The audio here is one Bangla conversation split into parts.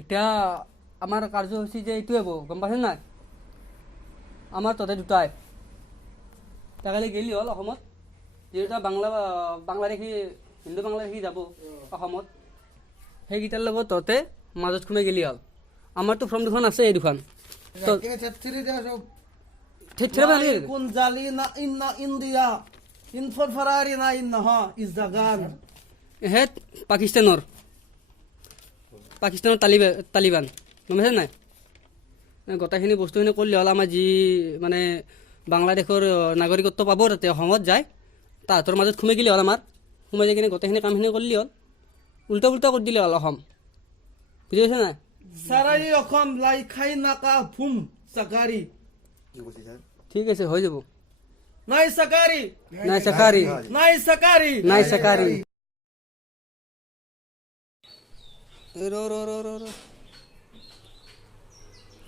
এতিয়া আমাৰ কাৰ্যসূচী যে এইটোৱে হ'ব, গম পাইছে নাই? আমাৰ তাতে দুটাই তাকালি গেলি হ'ল অসমত, যিহেতু বাংলাদেশী হিন্দু বাংলাদেশী যাব অসমত, সেইকেইটাৰ লগত তহঁতে মাজত সোমাই গেলি হ'ল। আমাৰতো ফৰ্ম দুখন আছে, এই দুখন পাকিস্তানৰ তালিবান, গম পাইছে নাই? গোটেইখিনি বস্তুখিনি কৰিলে হ'ল। আমাৰ যি মানে বাংলাদেশৰ নাগৰিকত্ব পাব তাতে অসমত যায়, তাহাঁতৰ মাজত সোমাই গেলি হ'ল। আমাৰ সোমাই যাই কিনে গোটেইখিনি কামখিনি কৰিলে হ'ল, উল্টা পুল্টা কৰি দিলে হ'ল অসম, বুজি পাইছে নাই? সারাই অসম লাই খাই নাকা ফুম সাকারি ঠিক আছে, হৈ যাব। নাই সাকারি নাই চাকাৰী, নাই সাকারি নাই চাকাৰী।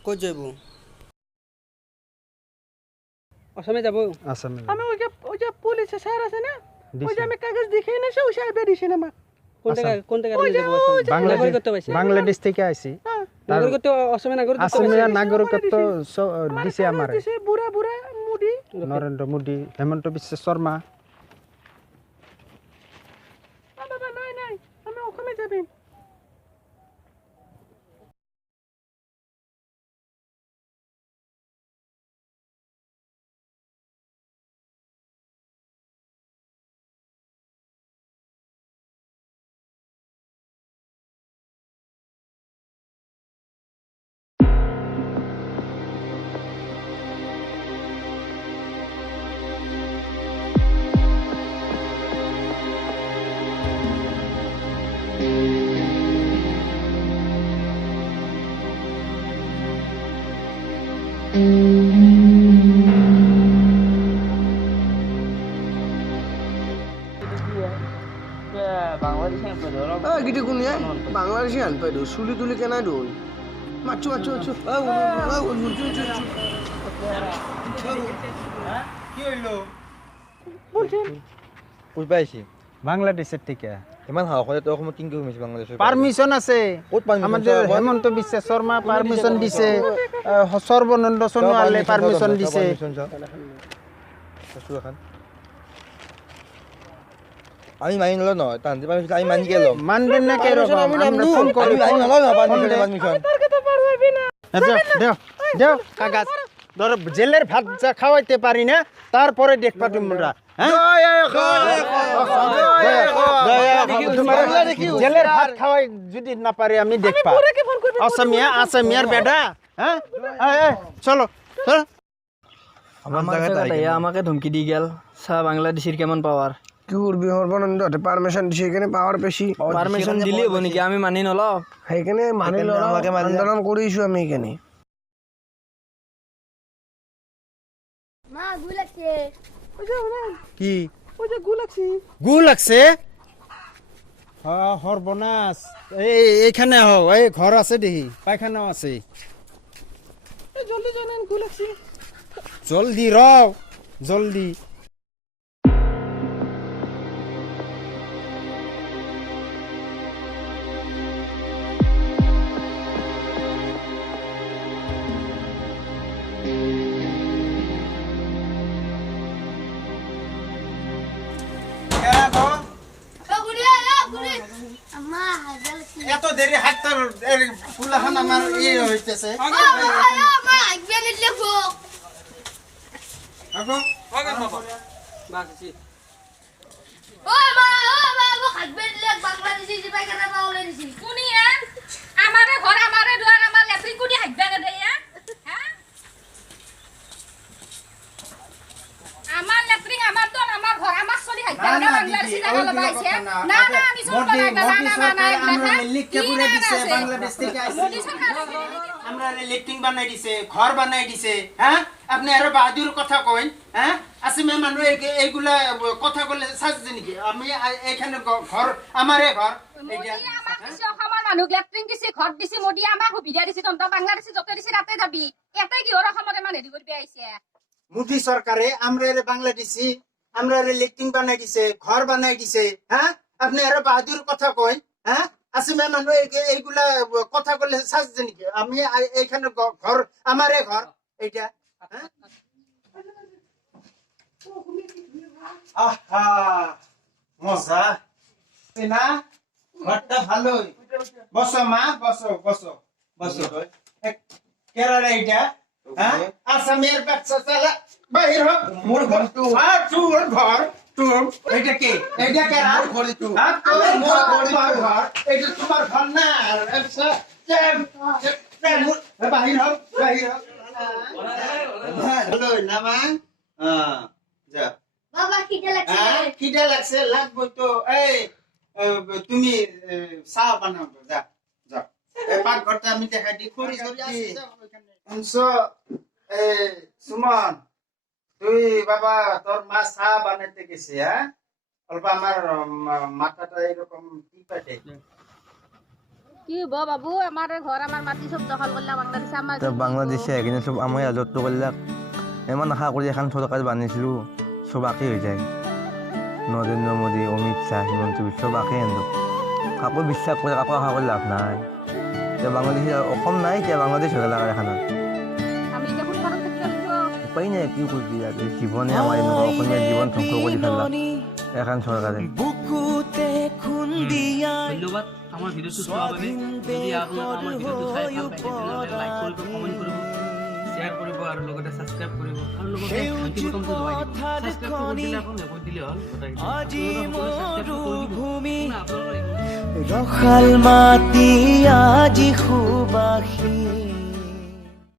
ক'ত যাব? অসমে যাব। আসামে আমি ওই যে পুলিশ স্যার আছে না, ওই যে আমি কাগজ দেখিয়ে এনেছি, ওই সাহেব দিছেন আমার। কোন টাকা ওই যে, যাব? ওই যে, নাগরিকত্ব পাইছে, বাংলাদেশ থেকে আইছি। নাগরিকত্ব অসমে নাগরিকত্ব আসামে নাগরিকত্ব দিছে আমারে দিছে বুড়া বুড়া মুডি। নরেন্দ্র মোদী, হেমন্ত বিশ্ব শর্মা। বাবা নাই নাই, আমি ওখানে যাবেন। গিটি কোনিয়া বাংলাদেশি আন পাইদো চুলি তুলি কেনাই দই মাছু মাছু মাছু কি হইলো? বুঝবাইছি বাংলাদেশের থেকে ইমান সাহসে তো অসমত কিনকে ঘুমিছে বাংলাদেশের পারমিশন আছে। ক'ত permission আমাদের আছে? হেমন্ত বিশ্ব শর্মা পারমিশন দিছে, সর্বানন্দ সোনোয়ালে পারমিশন দিছে। আমি মানি নলো নহয় তান্তে পারমিশন আমি মানি গেলাম মানবেন না কে রকম? আমরা ফোন আমি করি, মানি নলো না ফোন দে। পারমিশন দেও দেও কাগজ ধর, জেলের ভাত যা খাওয়াইতে পারি না, তারপরে দেখবা তোমরা। হ্যাঁ? জেলের ভাত খাওয়াই যদি না পারি আমি দেখবা। আসামিয়ার বেটা। হ্যাঁ, চলো চলো। আমার জায়গায় আমাকে ধমকি দিয়ে গেল বাংলাদেশের কেমন পাওয়ার কি করবি সর্বানন্দ পারমিশন দিছে এখানে পাওয়ার বেশি পারমিশন দিলে হবো নাকি আমি মানি নল সেইখানে মানি নল আন্দোলন করিছো আমি এখানে মা গুল লাগছে। কি ওই যে গু লাগছে। গু লাগছে? সর্বনাশ। এইখানে হও, এই ঘর আছে দেখি, পায়খানাও আছে। জলদি জানেন গু লাগছে। জলদি রও, জলদি। আম্মা হাজার লাগছে। এত দেরি হাতটা ফুলাখান আমার হইতেছে। আম্মা আইবেন লেখো। ও মা হাজবেন্ড লেখ বাংলাদেশি জিবাই কেন পাওলে দিছি। কোনি আমারে ঘর আমারে দুয়ার আমার লেফ্রি কোনি হাইবা দে হ্যাঁ আমার লেফ্রি আমার তো আমার ঘর আমার চলি হাইবা না বাংলাদেশি জায়গা লবাইছে না না আমি শুন না আমরা লিখকে পুরে দিছে, বাংলাদেশ থেকে আইছে। আমরা লিফটিং বানাই দিছে, ঘর বানাই দিছে। হ্যাঁ, আপনি আরো বাহাদুর কথা কইন। হ্যাঁ, আসলে মানুষ এইগুলা কথা বলে সাজছে নাকি? আমি এখানে ঘর আমারে ঘর এইটা আমার মানুহ লেফ্রিং দিছি ঘর দিছি মোদি আমাক সুবিধা দিছি তন্ত বাংলাদেশি যত দিছি রাতে যাবি এতে কি ওর অসমতে মানে দি করবি আইছে মোদি সরকারে আমরা বাংলাদেশি আমরা লিফটিং বানাই দিছে, ঘর বানাই দিছে। হ্যাঁ, আপনি আরো বাহাদুর কথা কইন। হ্যাঁ, আছে মেয়ে মানুহ এইগুলা কথা কলে সাজছে নেকি? আমি এইখানে ঘর, আমারে ঘর এইটা, হ্যাঁ? আহা মজা না, ঘরটা ভালোই। বসো মা, বসো বসো বসো। কেরালা এইটা, হ্যাঁ? আসামের বাচ্চা চালা বাহির হোক। মোর ঘর তোর ঘর, তোর এইটা কে? এইটা কেরা? হ্যাঁ, তোমার ঘর। এইটা তোমার ঘর না। বাহির হোক, বাহির হোক। ভালোই না মা? হ্যাঁ, যা। বাবা খিদে লাগছে। হ্যাঁ, খিদে লাগছে, লাগবো তো। এই তুমি চা বানাবো, যা যা। এই পাকঘরটা আমি দেখাই দিই। খড়ি সরি আছে, যাও ওইখানে। সুমন, তুই বাবা তোর মা চা বানাইতে গেছে, হ্যাঁ? অল্প আমার মাথাটা এরকম কি পাঠে। কি হব বাবু, আমার ঘর আমার মাটি সব দখল করলা বাংলাদেশে। আমার বাংলাদেশে এখানে সব আমি রাজত্ব করলাক এমন আশা কৰি এখন চৰকাৰ বানিছিলো, সব আঁকে হৈ যায়। নৰেন্দ্ৰ মোদী, অমিত শ্বাহ, হিমন্ত বিশ্ব সব আঁকে এন্দো। কাকো বিশ্বাস কৰে, কাকো আশা কৰি লাভ নাই। এতিয়া বাংলাদেশী অসম নাই, এতিয়া বাংলাদেশ হৈ গ'ল এখানত। আমি এতিয়া কোনখনত থাকিব লাগিব? উপায় নাই, কি কৰিবি আৰু জীৱনে আমাৰ এনেকুৱা অসমীয়া জীৱন ধ্বংস কৰি পেলাক এখন চৰকাৰে। ধন্যবাদ আমার ভিডিওটো চোৱাৰ বাবে। যদি আপোনালোকে আমাৰ ভিডিওটো চাই ভাল পাইছে তেনেহ'লে লাইক কৰিব, কমেণ্ট কৰিব, শ্বেয়াৰ কৰিব আৰু লগতে ছাবস্ক্ৰাইব কৰিব আৰু লগতে ঘণ্টি বটনটো দবাই দিব। ছাবস্ক্ৰাইব কৰি দিলে আকৌ লেকৈ দিলে হ'ল ৰসাল মাটি আজি সুবাসী